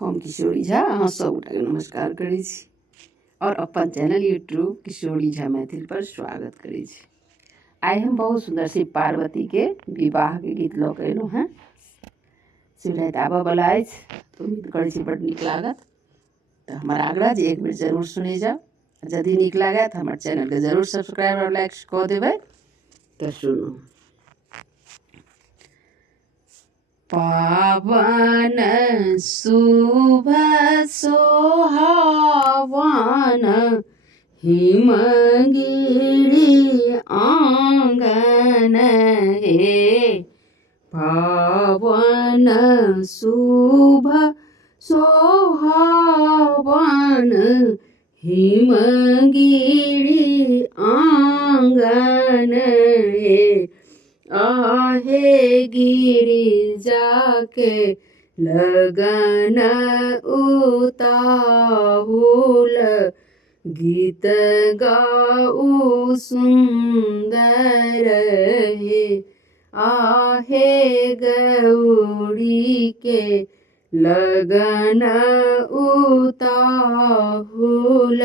हम किशोरी झा अहाँ सबगोटा नमस्कार करै छी और अपन चैनल यूट्यूब किशोरी झा मैथिल पर स्वागत करै छी। आइ हम बहुत सुंदर शिव पार्वती के विवाह के गीत लऽ के अयलहुँ हैं। शिवराति आबऽ वाला अछि, उम्मीद करै छी बड्ड नीक लागत। तो हमार आग्रह जे एक बेर जरूर सुने जाओ। यदि नीक लागत तो हमार चैनल के जरूर सब्सक्राइब और लाइक कऽ देबै। तो सुनू। पावन शुभ सोहावन हिमगिरी आंगन हे। पावन शुभ सोहावन हिमगिरी आंगन हे। आहे गिरिजा के लगन उताहुल गीत गाऊ सुंदर हे। आहे गौरी के लगन उताहुल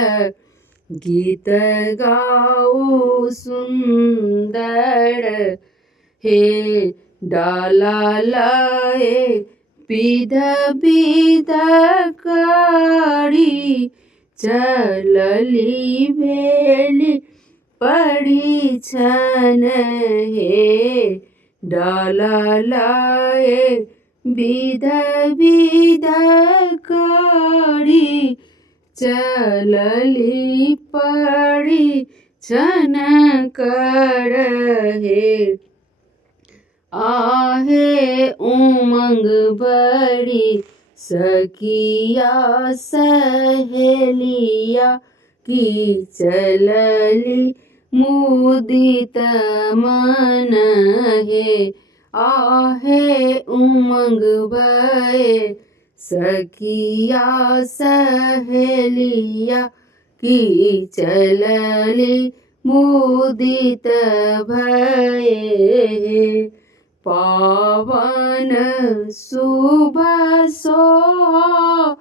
गीत गाऊ सुंदर हे। डाला लाए विध विध करी चलली भेली परिछन हे। डाला लाए विध विध करी चलली परिछन कर हे। आहे उमंग बड़ी सखिया सहेलिया की चलली मुदित मन हे। आहे उमंग बड़े सखिया सहेलिया की चलली मुदित भये। पावन शुभ सोहावन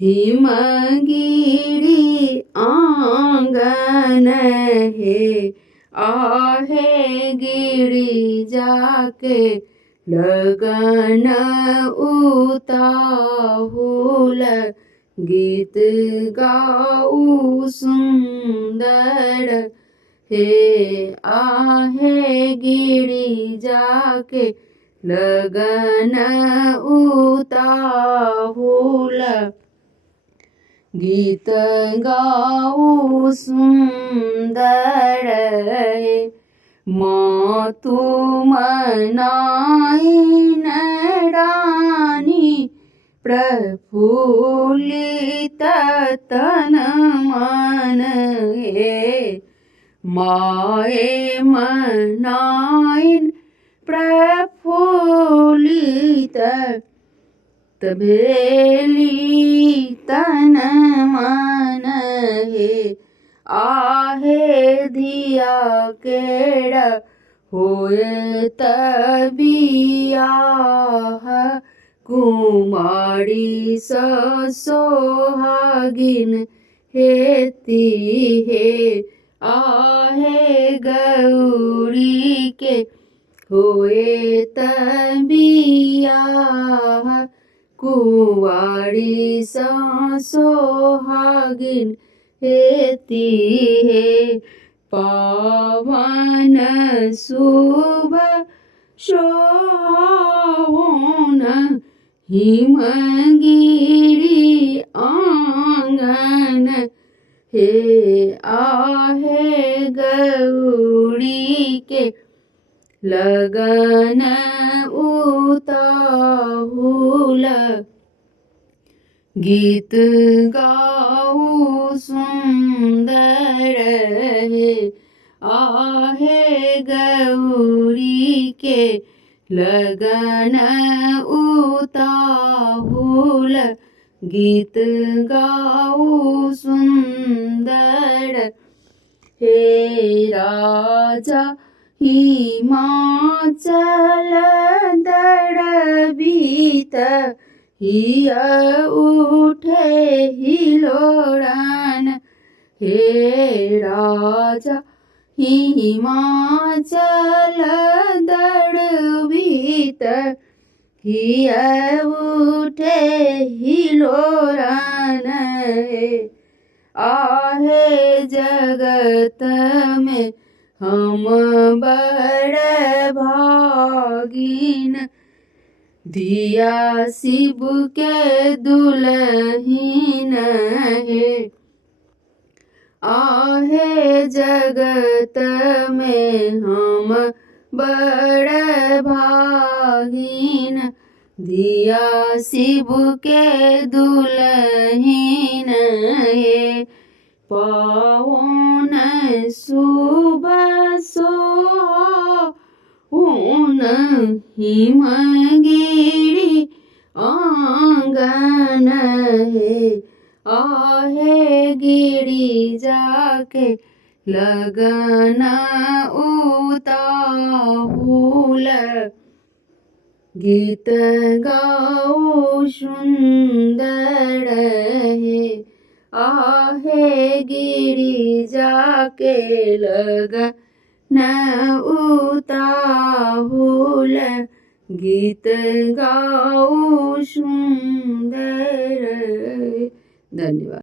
हिमगिरी आंगन हे। आहे गिरिजा के लगन उताहुल गीत गाऊ सुंदर हे। आहे गिरिजा के लगन उताहुल गीत गाऊ सुंदर हे। मातु मनाइन रानी प्रफुल्लित तन मन हे। माए मनाइन प्रफुल्लित भेली तन मन हे। आहे धिया केड़ा होए तबियाह कुमारी सोहागिन हेती हे। आहे गौरी के होए तबियाह कुंवारी सोहागिन हेती हे। पावन शुभ सोहावन हिमगिरी आंगन हे। आहे गौरी के लगन उताहुल गीत गाऊ सुंदर हे। आहे गौरी के लगन उताहुल गीत गाऊ सुंदर हे। राजा हिमाचल दड़बी भीत हिया उठे हिलोड़न हे राजा हिमाचल दड़वीत हिया उठे हिलोड़न आहे जगत में हम बड़ भागिन दिया शिव के दुल्हीन है आहे जगत में हम बड़ भागिन दिया शिव के दुल्हीन है पावन सुबह सोहाउन हिमगिरी आंगन है आहे गिरी जाके लगन उताहुल गीत गाओ सुंदर है आहे गिरी जाके लगन उताहुल गीत गाओ सुंदर। धन्यवाद।